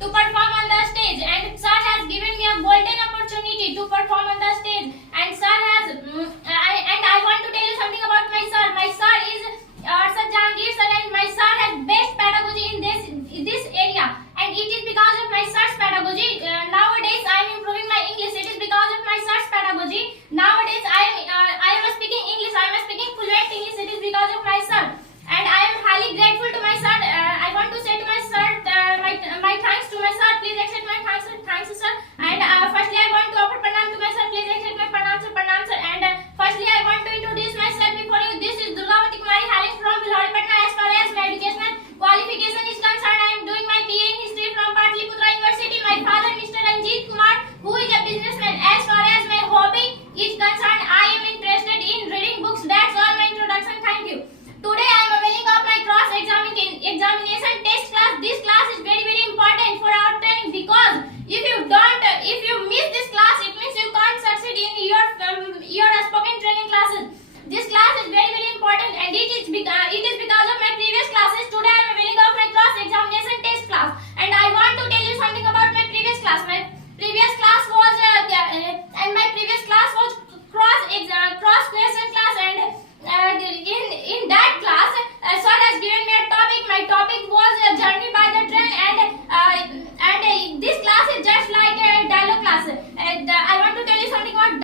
to perform on the stage, and sir has given me a golden opportunity to perform on the stage. And sir has I want to tell you something about my sir. My sir is Sir Jahangir sir, and my sir has best pedagogy in this area, and it is because of my sir's pedagogy. Nowadays I am improving my English. It is because of my sir's pedagogy. Nowadays I am speaking English. I am speaking fluent English. It is because of my sir, and I am highly grateful to my sir